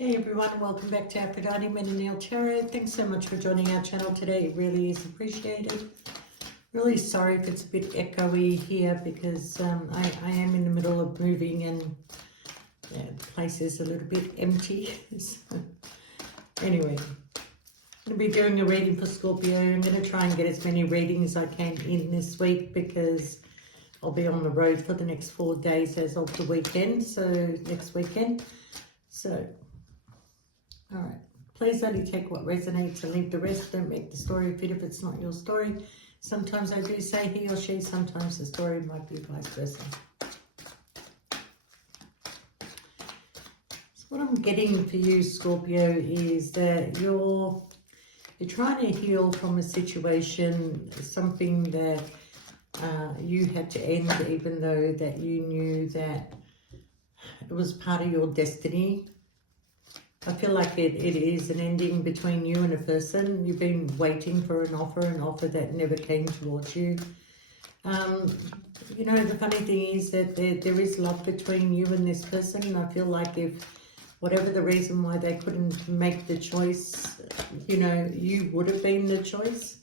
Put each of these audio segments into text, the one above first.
Hey everyone, welcome back to Aphrodite Men and Nail Tarot. Thanks so much for joining our channel today. It really is appreciated. Really sorry if it's a bit echoey here because I am in the middle of moving and the place is a little bit empty. So, anyway, I'm going to be doing a reading for Scorpio. I'm going to try and get as many readings as I can in this week because I'll be on the road for the next 4 days as of the weekend, so next weekend. So, all right, please only take what resonates and leave the rest. Don't make the story fit if it's not your story. Sometimes I do say he or she, sometimes the story might be vice versa. So what I'm getting for you, Scorpio, is that you're trying to heal from a situation, something that you had to end, even though that you knew that it was part of your destiny. I feel like it is an ending between you and a person. You've been waiting for an offer that never came towards you. You know, the funny thing is that there is love between you and this person. And I feel like if whatever the reason why they couldn't make the choice, you know, you would have been the choice.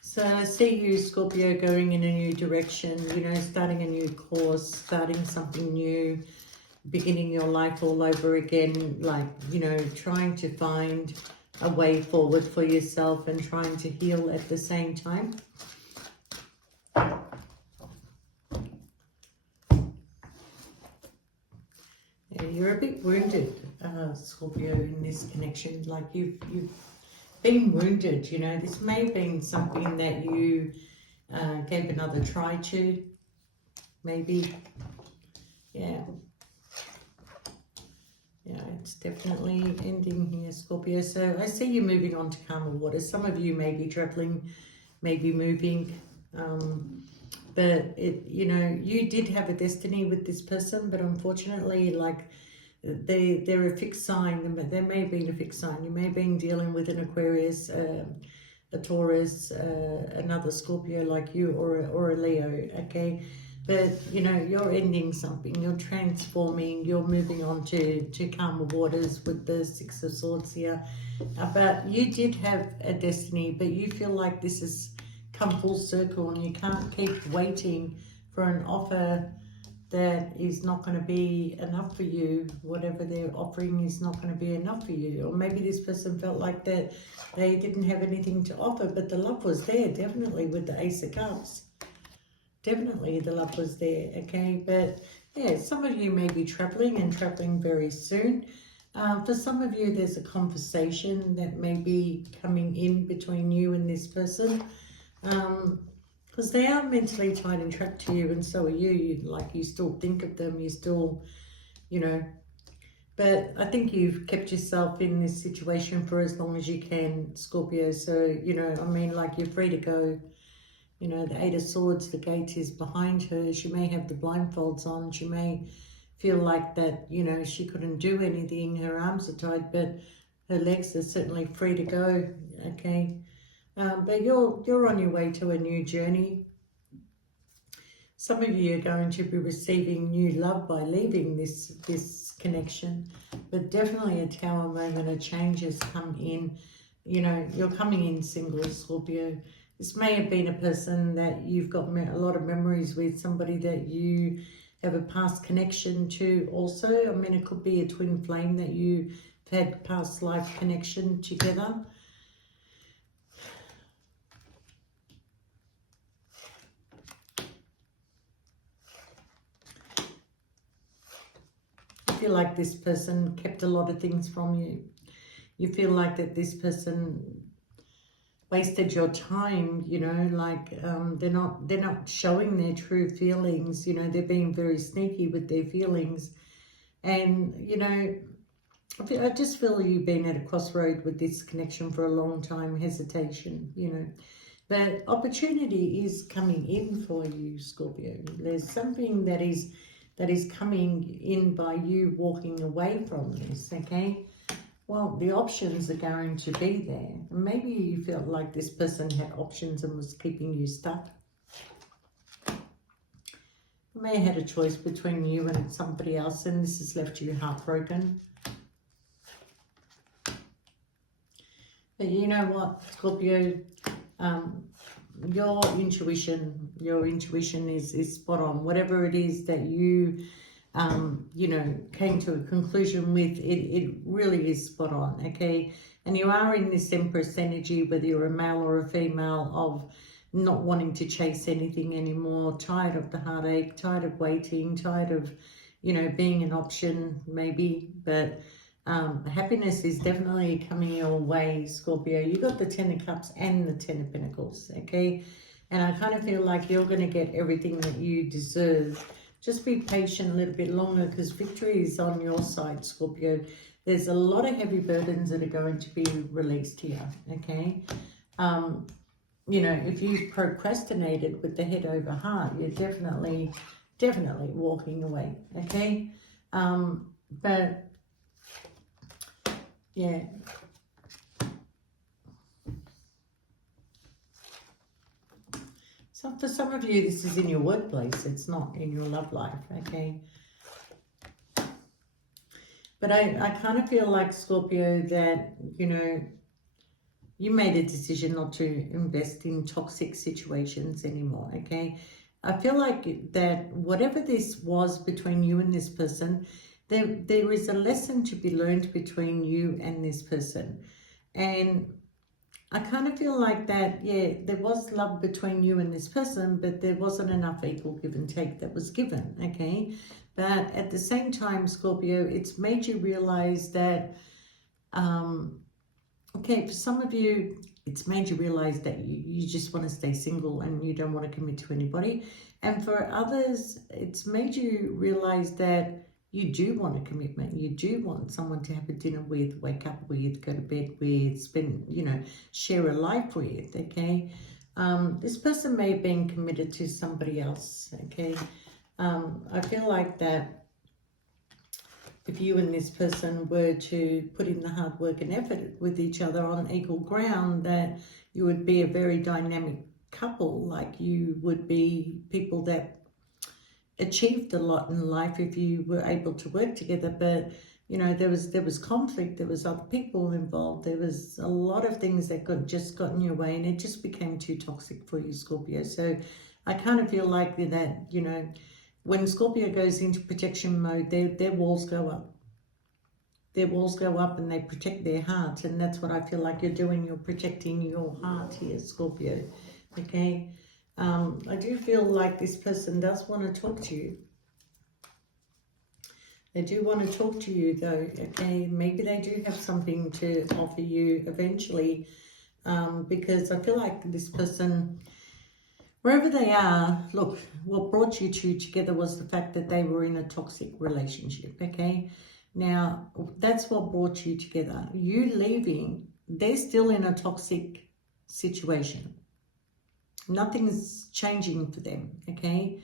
So I see you, Scorpio, going in a new direction, you know, starting a new course, starting something new, beginning your life all over again, like, you know, trying to find a way forward for yourself and trying to heal at the same time. Yeah, you're a bit wounded, Scorpio, in this connection. Like you've been wounded, you know. This may have been something that you gave another try to, maybe. Yeah. Yeah, it's definitely ending here, Scorpio. So I see you moving on to calmer waters. Some of you may be traveling, maybe moving. But, you know, you did have a destiny with this person, but unfortunately, like, they're a fixed sign. There may have been a fixed sign. You may have been dealing with an Aquarius, a Taurus, another Scorpio like you, or a Leo, okay? But, you know, you're ending something, you're transforming, you're moving on to calmer waters with the Six of Swords here. But you did have a destiny, but you feel like this has come full circle and you can't keep waiting for an offer that is not going to be enough for you. Whatever they're offering is not going to be enough for you. Or maybe this person felt like that they didn't have anything to offer, but the love was there, definitely, with the Ace of Cups. Definitely the love was there, okay? But yeah, some of you may be traveling and traveling very soon. For some of you, there's a conversation that may be coming in between you and this person. Because they are mentally tied and trapped to you, and so are you. You still think of them, you still, you know. But I think you've kept yourself in this situation for as long as you can, Scorpio. So, you know, I mean, like, you're free to go. You know, the Eight of Swords, the gate is behind her. She may have the blindfolds on. She may feel like that, you know, she couldn't do anything. Her arms are tied, but her legs are certainly free to go, okay? But you're on your way to a new journey. Some of you are going to be receiving new love by leaving this connection, but definitely a Tower moment, a change has come in. You know, you're coming in single, Scorpio. This may have been a person that you've got a lot of memories with, somebody that you have a past connection to also. I mean, it could be a twin flame that you've had past life connection together. I feel like this person kept a lot of things from you. You feel like that this person wasted your time, you know, like they're not showing their true feelings, you know, they're being very sneaky with their feelings. And, you know, I just feel you've been at a crossroad with this connection for a long time, hesitation, you know. But opportunity is coming in for you, Scorpio. There's something that is coming in by you walking away from this, okay? Well, the options are going to be there. Maybe you felt like this person had options and was keeping you stuck. You may have had a choice between you and somebody else, and this has left you heartbroken. But you know what, Scorpio, your intuition is spot on. Whatever it is that you, you know, came to a conclusion with, it really is spot on, okay? And you are in this Empress energy, whether you're a male or a female, of not wanting to chase anything anymore, tired of the heartache, tired of waiting, tired of, you know, being an option maybe, but happiness is definitely coming your way, Scorpio. You got the Ten of Cups and the Ten of Pentacles, okay? And I kind of feel like you're going to get everything that you deserve. Just be patient a little bit longer, because victory is on your side, Scorpio. There's a lot of heavy burdens that are going to be released here, okay? You know, if you procrastinated with the head over heart, you're definitely walking away, okay? But yeah. So for some of you, this is in your workplace. It's not in your love life, okay? But I kind of feel like, Scorpio, that, you know, you made a decision not to invest in toxic situations anymore, okay? I feel like that whatever this was between you and this person, there is a lesson to be learned between you and this person. And I kind of feel like that, yeah, there was love between you and this person, but there wasn't enough equal give and take that was given, okay? But at the same time, Scorpio, it's made you realize that, okay, for some of you, it's made you realize that you just want to stay single and you don't want to commit to anybody. And for others, it's made you realize that you do want a commitment. You do want someone to have a dinner with, wake up with, go to bed with, spend, you know, share a life with, okay? This person may have been committed to somebody else, okay? I feel like that if you and this person were to put in the hard work and effort with each other on equal ground, that you would be a very dynamic couple. Like, you would be people that achieved a lot in life if you were able to work together. But you know, there was conflict, there was other people involved, there was a lot of things that just got in your way, and it just became too toxic for you, Scorpio. So I kind of feel like that, you know, when Scorpio goes into protection mode, their walls go up. Their walls go up and they protect their heart. And that's what I feel like you're doing. You're protecting your heart here, Scorpio. Okay? I do feel like this person does want to talk to you. They do want to talk to you, though. Okay? Maybe they do have something to offer you eventually. Because I feel like this person, wherever they are, look, what brought you two together was the fact that they were in a toxic relationship, okay? Now, that's what brought you together. You leaving, they're still in a toxic situation. Nothing's changing for them, okay?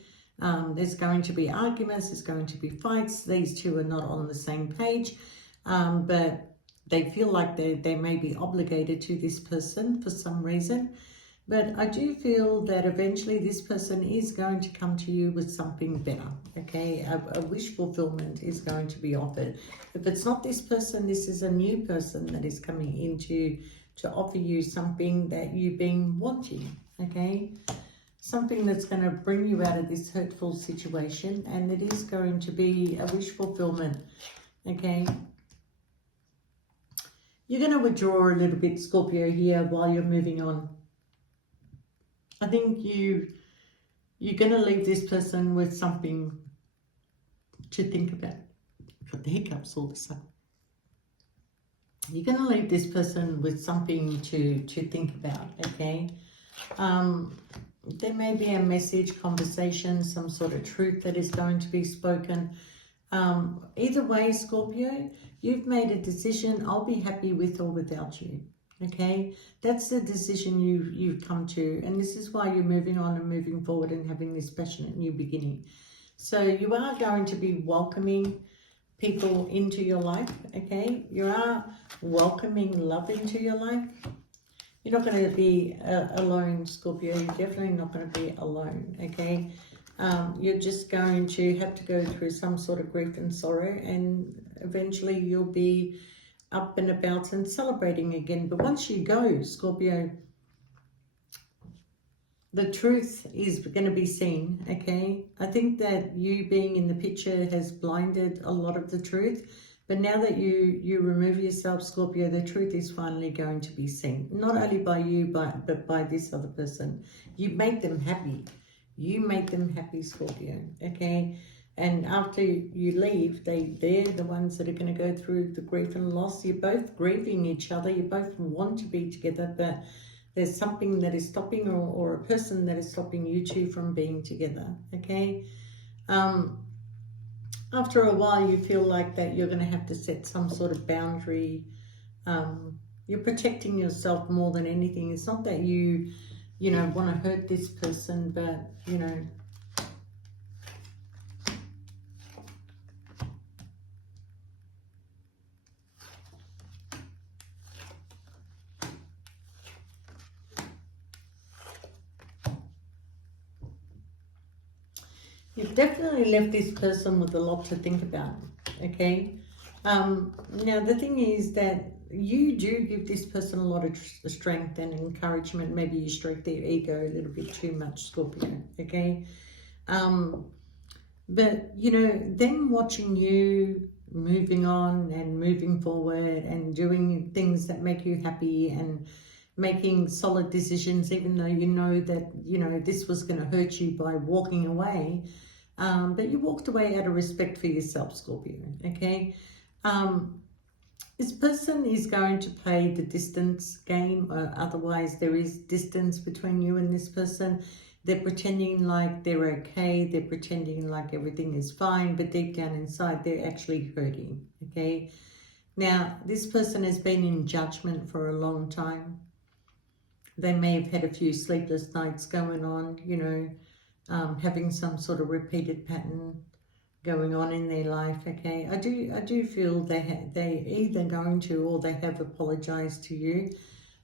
There's going to be arguments, there's going to be fights. These two are not on the same page, but they feel like they may be obligated to this person for some reason. But I do feel that eventually this person is going to come to you with something better, okay? A wish fulfillment is going to be offered. If it's not this person, this is a new person that is coming in to offer you something that you've been wanting, okay? Something that's going to bring you out of this hurtful situation, and it is going to be a wish fulfillment, okay? You're going to withdraw a little bit, Scorpio, here while you're moving on. I think you're going to leave this person with something to think about. I've got the hiccups all of a sudden. You're going to leave this person with something to think about, okay? There may be a message, conversation, some sort of truth that is going to be spoken. Either way, Scorpio, you've made a decision. I'll be happy with or without you. Okay, that's the decision you've come to, and this is why you're moving on and moving forward and having this passionate new beginning. So you are going to be welcoming people into your life, okay? You are welcoming love into your life. You're not going to be alone, Scorpio. You're definitely not going to be alone, okay? You're just going to have to go through some sort of grief and sorrow, and eventually you'll be up and about and celebrating again. But once you go, Scorpio, the truth is going to be seen, okay? I think that you being in the picture has blinded a lot of the truth. But now that you remove yourself, Scorpio, the truth is finally going to be seen. Not only by you, but by this other person. You make them happy. You make them happy, Scorpio, okay? And after you leave, they're the ones that are going to go through the grief and loss. You're both grieving each other. You both want to be together, but there's something that is stopping, or a person that is stopping you two from being together, okay? After a while, you feel like that you're going to have to set some sort of boundary. You're protecting yourself more than anything. It's not that you want to hurt this person, but, you've definitely left this person with a lot to think about, okay? Now, the thing is that you do give this person a lot of strength and encouragement. Maybe you stroke their ego a little bit too much, Scorpio, okay? But, them watching you moving on and moving forward and doing things that make you happy and making solid decisions, even though you know that, this was going to hurt you by walking away. But you walked away out of respect for yourself, Scorpio, okay? This person is going to play the distance game, or otherwise there is distance between you and this person. They're pretending like they're okay, they're pretending like everything is fine, but deep down inside they're actually hurting, okay? Now, this person has been in judgment for a long time. They may have had a few sleepless nights going on, having some sort of repeated pattern going on in their life, okay? I do feel they either going to, or they have apologized to you.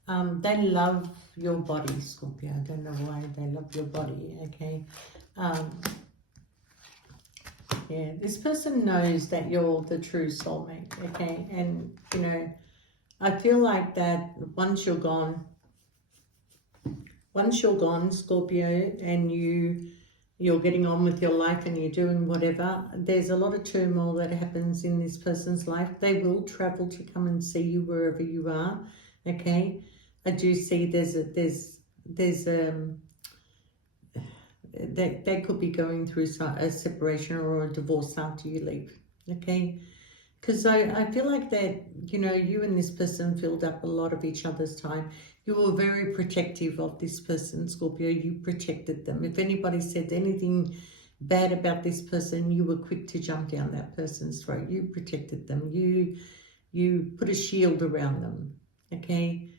They love your body, Scorpio. I don't know why they love your body, okay? Yeah, this person knows that you're the true soulmate, okay? And, I feel like that once you're gone, Scorpio, and you're getting on with your life and you're doing whatever, there's a lot of turmoil that happens in this person's life. They will travel to come and see you wherever you are, okay? I do see they could be going through a separation or a divorce after you leave, okay? Because I feel like that, you and this person filled up a lot of each other's time. You were very protective of this person, Scorpio. You protected them. If anybody said anything bad about this person, you were quick to jump down that person's throat. You protected them. You put a shield around them, okay?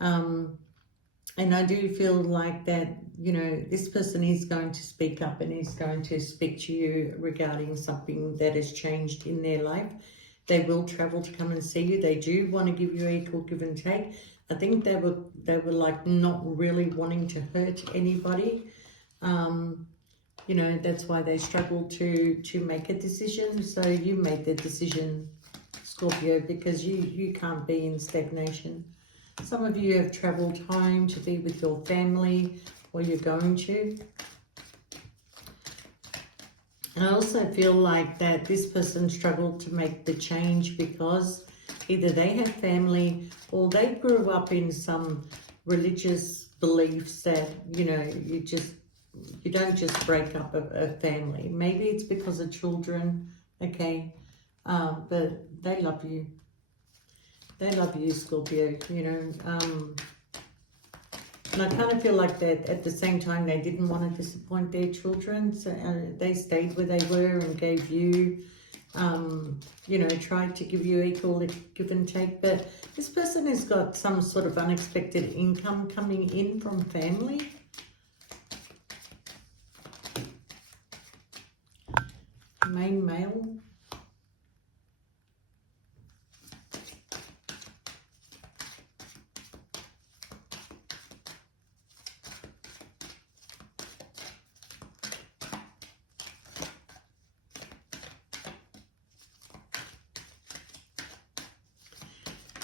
And I do feel like that, this person is going to speak up and is going to speak to you regarding something that has changed in their life. They will travel to come and see you. They do want to give you equal give and take. I think they were like not really wanting to hurt anybody. That's why they struggled to make a decision. So you made the decision, Scorpio, because you can't be in stagnation. Some of you have traveled home to be with your family, or you're going to. And I also feel like that this person struggled to make the change because either they have family or they grew up in some religious beliefs that, you don't just break up a family. Maybe it's because of children, okay? But they love you. They love you, Scorpio, and I kind of feel like that at the same time they didn't want to disappoint their children, so they stayed where they were and gave you, tried to give you equal give and take. But this person has got some sort of unexpected income coming in from family. Main male.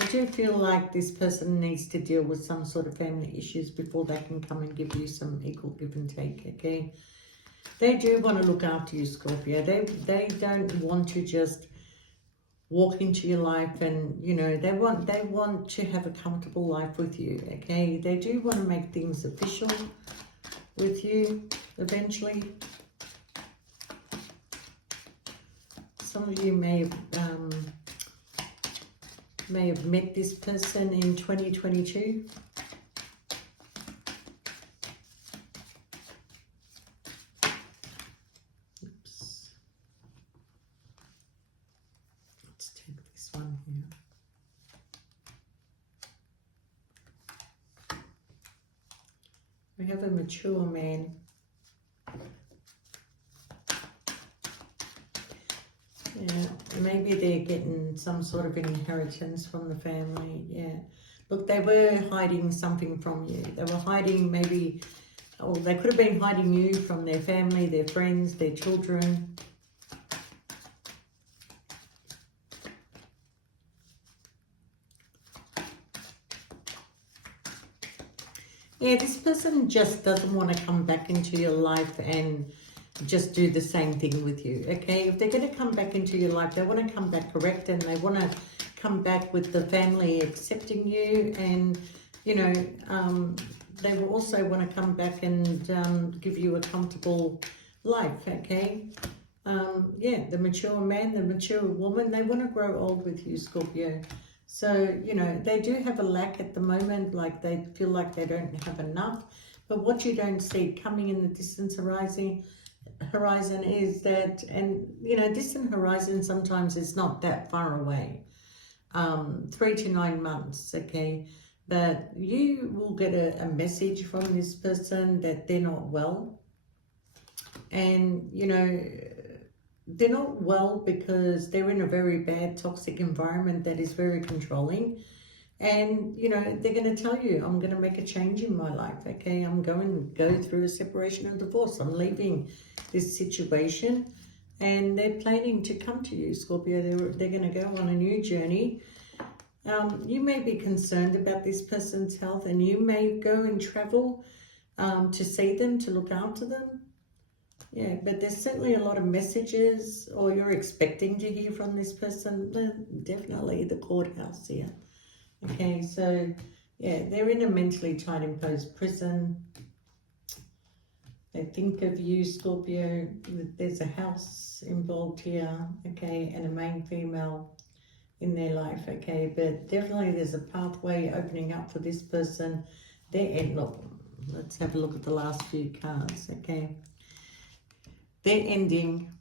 do feel like this person needs to deal with some sort of family issues before they can come and give you some equal give and take, okay? They do want to look after you, Scorpio. They don't want to just walk into your life and, you know, they want to have a comfortable life with you, okay? They do want to make things official with you eventually. Some of you may have met this person in 2022. Oops. Let's take this one here. We have a mature man. Yeah, maybe they're getting some sort of inheritance from the family, yeah. Look, they were hiding something from you. They were hiding maybe, or they could have been hiding you from their family, their friends, their children. Yeah, this person just doesn't want to come back into your life and just do the same thing with you, okay? If they're going to come back into your life, they want to come back correct, and they want to come back with the family accepting you, and, you know, they will also want to come back and give you a comfortable life, okay? Yeah, the mature man, the mature woman, they want to grow old with you, Scorpio. So, you know, they do have a lack at the moment, like they feel like they don't have enough. But what you don't see coming in the distance horizon is that, and, you know, distant horizon sometimes is not that far away. 3 to 9 months, okay? That you will get a message from this person that they're not well. And, you know, they're not well because they're in a very bad toxic environment that is very controlling. And, you know, they're going to tell you, I'm going to make a change in my life, okay? I'm going to go through a separation and divorce. I'm leaving this situation. And they're planning to come to you, Scorpio. They're going to go on a new journey. You may be concerned about this person's health, and you may go and travel to see them, to look after them. Yeah, but there's certainly a lot of messages, or you're expecting to hear from this person. Definitely the courthouse here. Okay, so yeah, they're in a mentally tight imposed prison. They think of you, Scorpio. There's a house involved here, okay, and a main female in their life, okay, but definitely there's a pathway opening up for this person. Look, let's have a look at the last few cards, okay. They're ending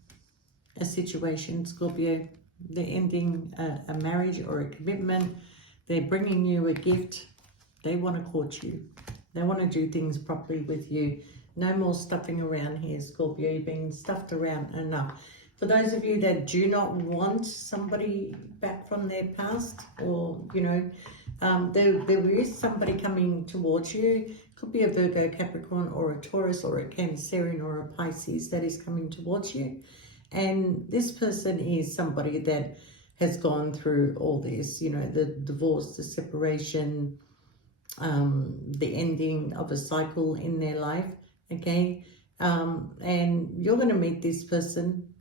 a situation, Scorpio. They're ending a marriage or a commitment. They're bringing you a gift. They want to court you. They want to do things properly with you. No more stuffing around here, Scorpio. You've been stuffed around enough. For those of you that do not want somebody back from their past, or, you know, there is somebody coming towards you. Could be a Virgo, Capricorn, or a Taurus, or a Cancerian, or a Pisces that is coming towards you. And this person is somebody that has gone through all this, you know, the divorce, the separation, the ending of a cycle in their life, okay? And you're going to meet this person,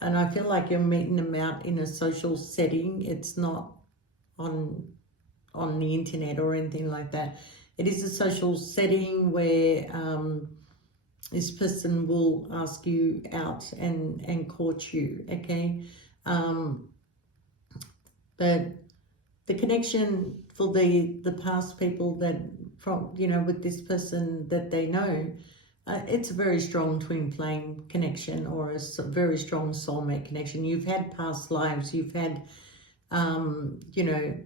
and I feel like you're meeting them out in a social setting. It's not on the internet or anything like that. It is a social setting where this person will ask you out and court you, okay? But the connection for the past people that, from, you know, with this person that they know, it's a very strong twin flame connection, or a very strong soulmate connection. You've had past lives, you've had, you know,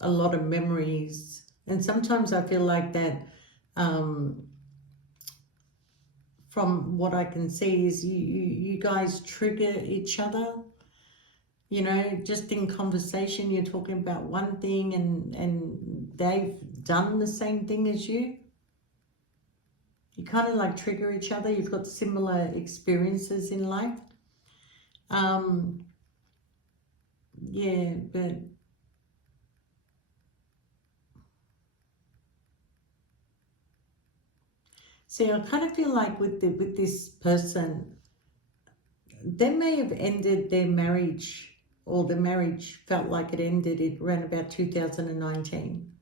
a lot of memories. And sometimes I feel like that, from what I can see, is you guys trigger each other. You know, just in conversation, you're talking about one thing, and they've done the same thing as you. You kind of like trigger each other. You've got similar experiences in life. Yeah, but See, I kind of feel like with this person, they may have ended their marriage, or the marriage felt like it ended around about 2019.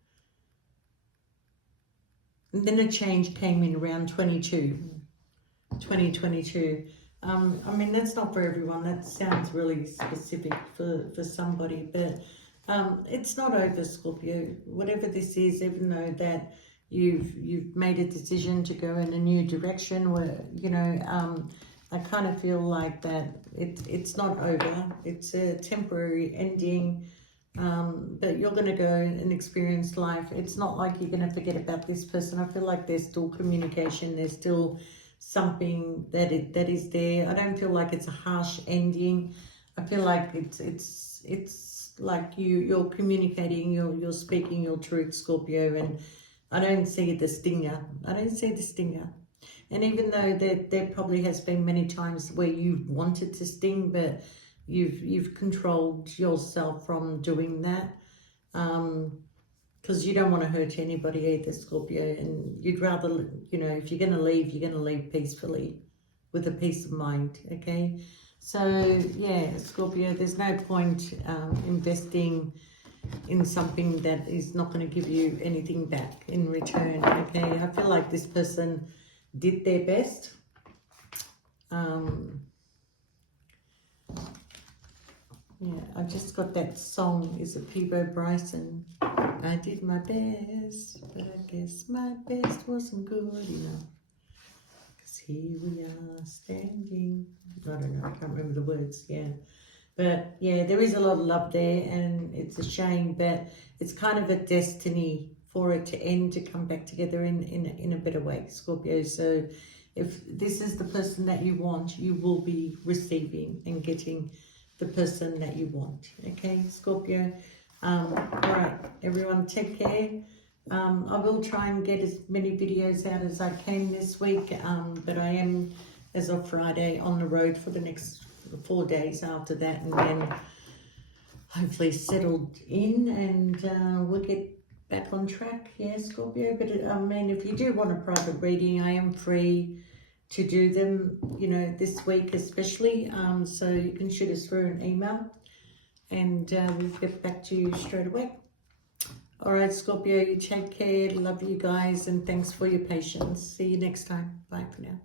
And then a change came in around 2022. I mean, that's not for everyone. That sounds really specific for somebody, but it's not over, Scorpio. Whatever this is, even though that you've made a decision to go in a new direction, where I kind of feel like that it's not over. It's a temporary ending. But you're going to go and experience life. It's not like you're going to forget about this person. I feel like there's still communication. There's still something that is there. I don't feel like it's a harsh ending. I feel like it's like you're communicating, you're speaking your truth, Scorpio, and I don't see the stinger. I don't see the stinger. And even though there probably has been many times where you've wanted to sting, but you've controlled yourself from doing that, because you don't want to hurt anybody either, Scorpio, and you'd rather, if you're going to leave, you're going to leave peacefully with a peace of mind. Okay, so yeah, Scorpio, there's no point investing in something that is not going to give you anything back in return. Okay, I feel like this person did their best. Yeah, I just got that song. Is it Peebo Bryson? I did my best, but I guess my best wasn't good enough. Because here we are standing. I don't know, I can't remember the words, yeah. But yeah, there is a lot of love there, and it's a shame, but it's kind of a destiny for it to end, to come back together in a better way, Scorpio. So if this is the person that you want, you will be receiving and getting the person that you want. Okay, Scorpio. All right, everyone, take care. I will try and get as many videos out as I can this week, but I am, as of Friday, on the road for the next 4 days after that, and then hopefully settled in, and we'll get back on track. Yeah, Scorpio. But I mean, if you do want a private reading, I am free to do them, this week especially. So you can shoot us through an email, and we'll get back to you straight away. All right, Scorpio, you take care. Love you guys, and thanks for your patience. See you next time. Bye for now.